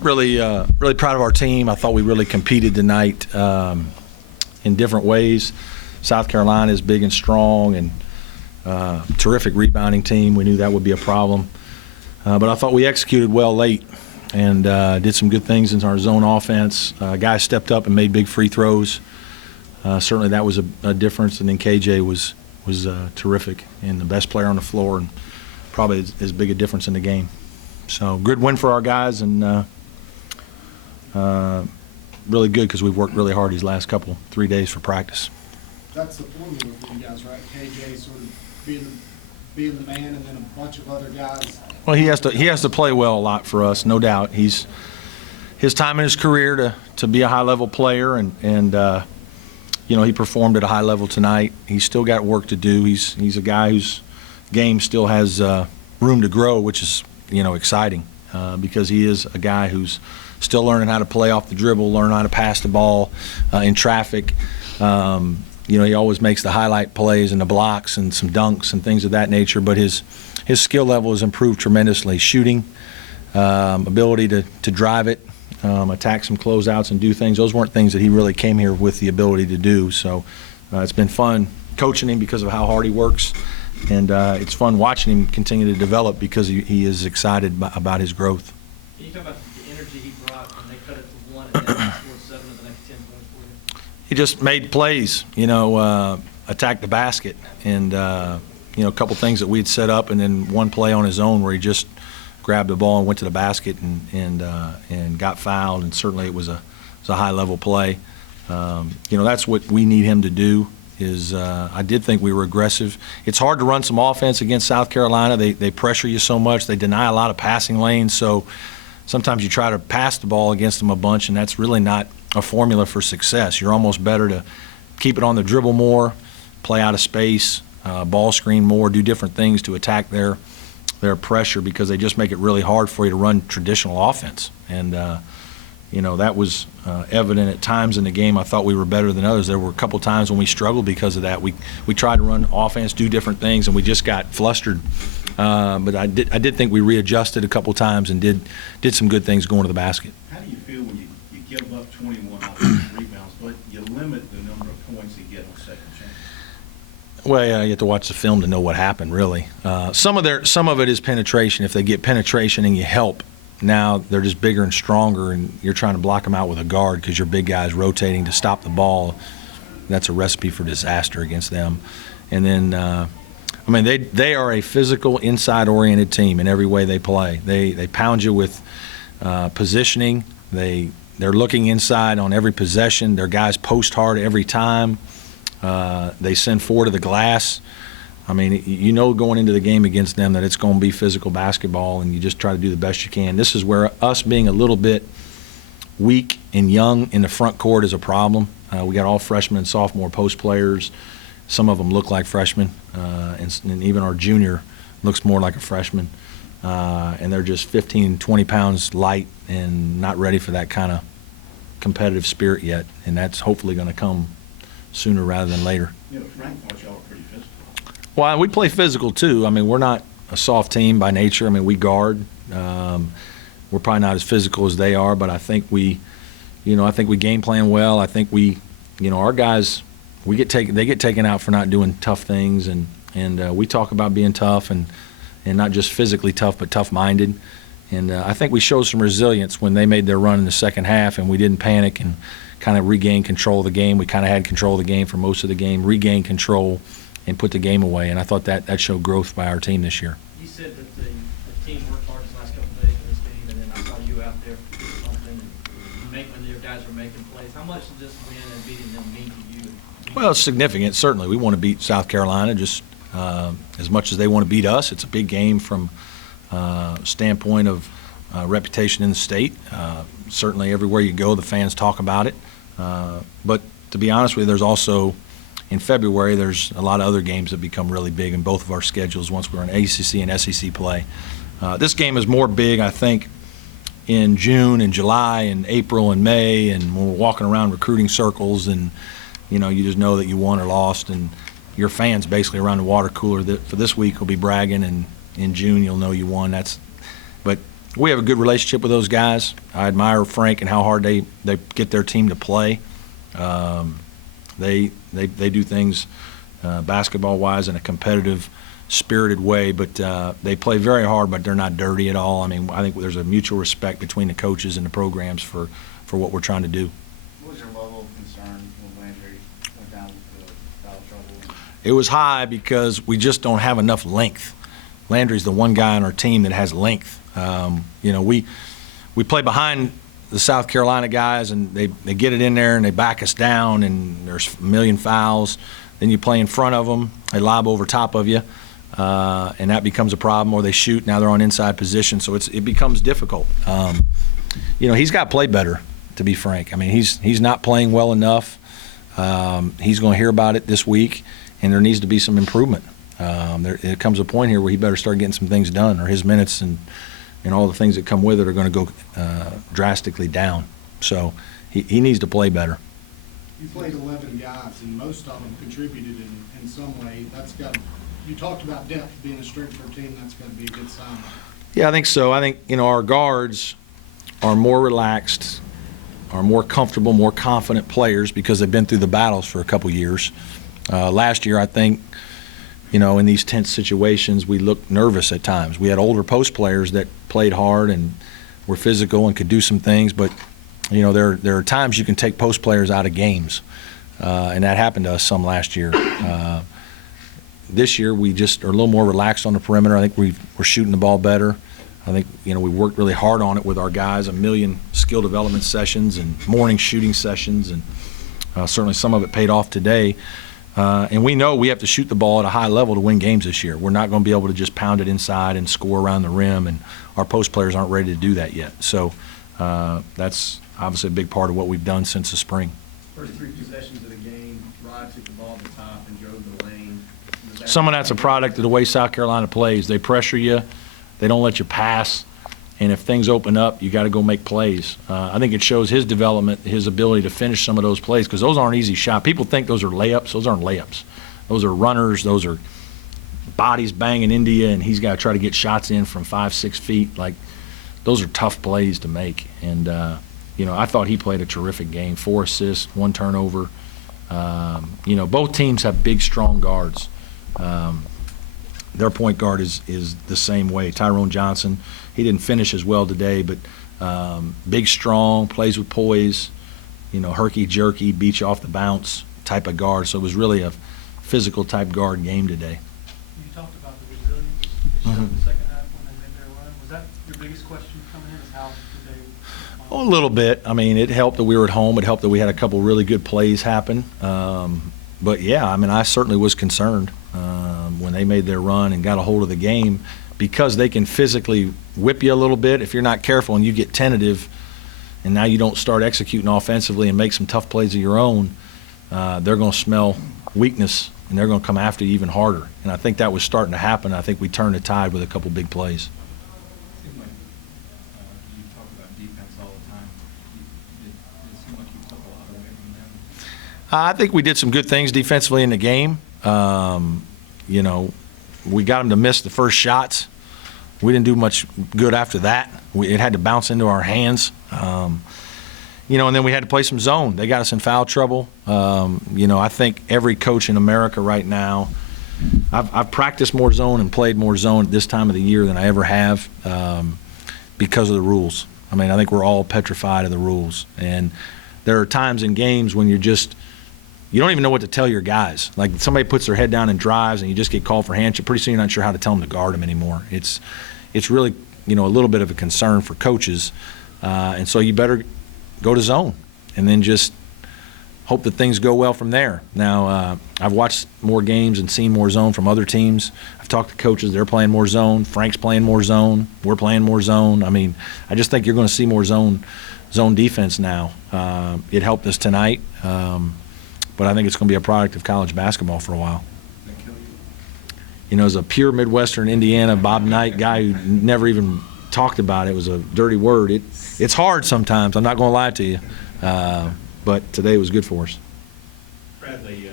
Really proud of our team. I thought we really competed tonight in different ways. South Carolina is big and strong and terrific rebounding team. We knew that would be a problem. But I thought we executed well late and did some good things in our zone offense. Guys stepped up and made big free throws. Certainly that was a difference. And then KJ was terrific and the best player on the floor and probably as big a difference in the game. So good win for our guys and really good because we've worked really hard these last 3 days for practice. That's the formula for you guys, right? KJ sort of being the man, and then a bunch of other guys. Well, he has to play well a lot for us, no doubt. His time in his career to be a high-level player, and you know, he performed at a high level tonight. He's still got work to do. He's a guy whose game still has room to grow, which is, you know, exciting because he is a guy who's still learning how to play off the dribble, learn how to pass the ball in traffic. You know, he always makes the highlight plays and the blocks and some dunks and things of that nature, but his skill level has improved tremendously. Shooting, ability to drive it, attack some closeouts and do things. Those weren't things that he really came here with the ability to do. So it's been fun coaching him because of how hard he works, and it's fun watching him continue to develop because he is excited about his growth. Can you talk about the energy he brought when they cut it to 1 and then scored 7 of the next 10 points for you? He just made plays, you know, attacked the basket, and you know, a couple things that we'd set up, and then one play on his own where he just grabbed the ball and went to the basket and got fouled, and certainly it was a high-level play. You know, that's what we need him to do. I did think we were aggressive. It's hard to run some offense against South Carolina. They pressure you so much. They deny a lot of passing lanes, so sometimes you try to pass the ball against them a bunch, and that's really not a formula for success. You're almost better to keep it on the dribble more, play out of space, ball screen more, do different things to attack their pressure because they just make it really hard for you to run traditional offense. And you know, that was evident at times in the game. I thought we were better than others. There were a couple times when we struggled because of that. We tried to run offense, do different things, and we just got flustered. But I did think we readjusted a couple times and did some good things going to the basket. How do you feel when you give up 21 offensive rebounds, but you limit the number of points you get on second chance? Well, yeah, you have to watch the film to know what happened, really. Some of it is penetration. If they get penetration and you help, now they're just bigger and stronger, and you're trying to block them out with a guard because your big guy's rotating to stop the ball. That's a recipe for disaster against them. And then, I mean, they are a physical, inside-oriented team in every way they play. They pound you with positioning. They're looking inside on every possession. Their guys post hard every time. They send 4 to the glass. I mean, you know going into the game against them that it's going to be physical basketball, and you just try to do the best you can. This is where us being a little bit weak and young in the front court is a problem. We got all freshmen and sophomore post players. Some of them look like freshmen, and even our junior looks more like a freshman. And they're just 15, 20 pounds light and not ready for that kind of competitive spirit yet, and that's hopefully going to come sooner rather than later. You know, Frank thought y'all were pretty physical. Well, we play physical too. I mean, we're not a soft team by nature. I mean, we guard. We're probably not as physical as they are, but I think we game plan well. I think our guys, they get taken out for not doing tough things, and we talk about being tough and not just physically tough, but tough-minded. And I think we showed some resilience when they made their run in the second half, and we didn't panic and kind of regain control of the game. We kind of had control of the game for most of the game, regained control, and put the game away. And I thought that showed growth by our team this year. You said that the team worked hard these last couple of days in this game, and then I saw you out there for something, and when your guys were making plays. How much does this win and beating them mean to you? Well, it's significant, certainly. We want to beat South Carolina just as much as they want to beat us. It's a big game from standpoint of reputation in the state. Certainly everywhere you go, the fans talk about it. But to be honest with you, there's also, in February, there's a lot of other games that become really big in both of our schedules once we're in ACC and SEC play. This game is more big, I think, in June and July and April and May, and when we're walking around recruiting circles and, you just know that you won or lost, and your fans basically around the water cooler that for this week will be bragging, and in June you'll know you won. But we have a good relationship with those guys. I admire Frank and how hard they get their team to play. They do things basketball-wise in a competitive, spirited way, but they play very hard, but they're not dirty at all. I mean, I think there's a mutual respect between the coaches and the programs for what we're trying to do. What was your level of concern when Landry went down with the foul trouble? It was high because we just don't have enough length. Landry's the one guy on our team that has length. We play behind the South Carolina guys, and they get it in there and they back us down, and there's a million fouls. Then you play in front of them, they lob over top of you, and that becomes a problem. Or they shoot, now they're on inside position, so it becomes difficult. He's got to play better, to be frank. I mean, he's not playing well enough. He's going to hear about it this week, and there needs to be some improvement. There comes a point here where he better start getting some things done, or his minutes and all the things that come with it are going to go drastically down. So he needs to play better. You played 11 guys, and most of them contributed in some way. You talked about depth being a strength for a team. That's got to be a good sign. Yeah, I think so. I think, our guards are more relaxed, are more comfortable, more confident players because they've been through the battles for a couple years. Last year, I think, in these tense situations, we looked nervous at times. We had older post players that played hard and were physical and could do some things, but there are times you can take post players out of games, and that happened to us some last year. This year, we just are a little more relaxed on the perimeter. I think we're shooting the ball better. I think we worked really hard on it with our guys, 1 million skill development sessions and morning shooting sessions, and certainly some of it paid off today. And we know we have to shoot the ball at a high level to win games this year. We're not going to be able to just pound it inside and score around the rim, and our post players aren't ready to do that yet. So that's obviously a big part of what we've done since the spring. First 3 possessions of the game, Rod took the ball to the top and drove the lane. Some of that's a product of the way South Carolina plays. They pressure you. They don't let you pass. And if things open up, you got to go make plays. I think it shows his development, his ability to finish some of those plays, because those aren't easy shots. People think those are layups. Those aren't layups. Those are runners. Those are bodies banging into you, and he's got to try to get shots in from 5-6 feet. Like, those are tough plays to make. And, I thought he played a terrific game. 4 assists, 1 turnover. Both teams have big, strong guards. Their point guard is the same way. Tyrone Johnson, he didn't finish as well today, but big, strong, plays with poise, herky-jerky, beat you off the bounce type of guard. So it was really a physical-type guard game today. You talked about the resilience they showed in the second half when they made their run. Was that your biggest question coming in, is how did they respond? Oh, a little bit. I mean, it helped that we were at home. It helped that we had a couple really good plays happen. But, yeah, I mean, I certainly was concerned when they made their run and got a hold of the game, because they can physically whip you a little bit if you're not careful and you get tentative, and now you don't start executing offensively and make some tough plays of your own. They're going to smell weakness, and they're going to come after you even harder. And I think that was starting to happen. I think we turned the tide with a couple big plays. It seemed like you talk about defense all the time. It seemed like you took a lot away from them. I think we did some good things defensively in the game. We got them to miss the first shots. We didn't do much good after that. It had to bounce into our hands. And then we had to play some zone. They got us in foul trouble. I think every coach in America right now, I've practiced more zone and played more zone at this time of the year than I ever have because of the rules. I mean, I think we're all petrified of the rules. And there are times in games when you don't even know what to tell your guys. Like, somebody puts their head down and drives, and you just get called for handshake. Pretty soon you're not sure how to tell them to guard them anymore. It's really, a little bit of a concern for coaches. And so you better go to zone and then just hope that things go well from there. Now, I've watched more games and seen more zone from other teams. I've talked to coaches. They're playing more zone. Frank's playing more zone. We're playing more zone. I mean, I just think you're going to see more zone defense now. It helped us tonight. But I think it's going to be a product of college basketball for a while. As a pure Midwestern Indiana Bob Knight guy who never even talked about it, was a dirty word. It's hard sometimes. I'm not going to lie to you. But today was good for us. Bradley,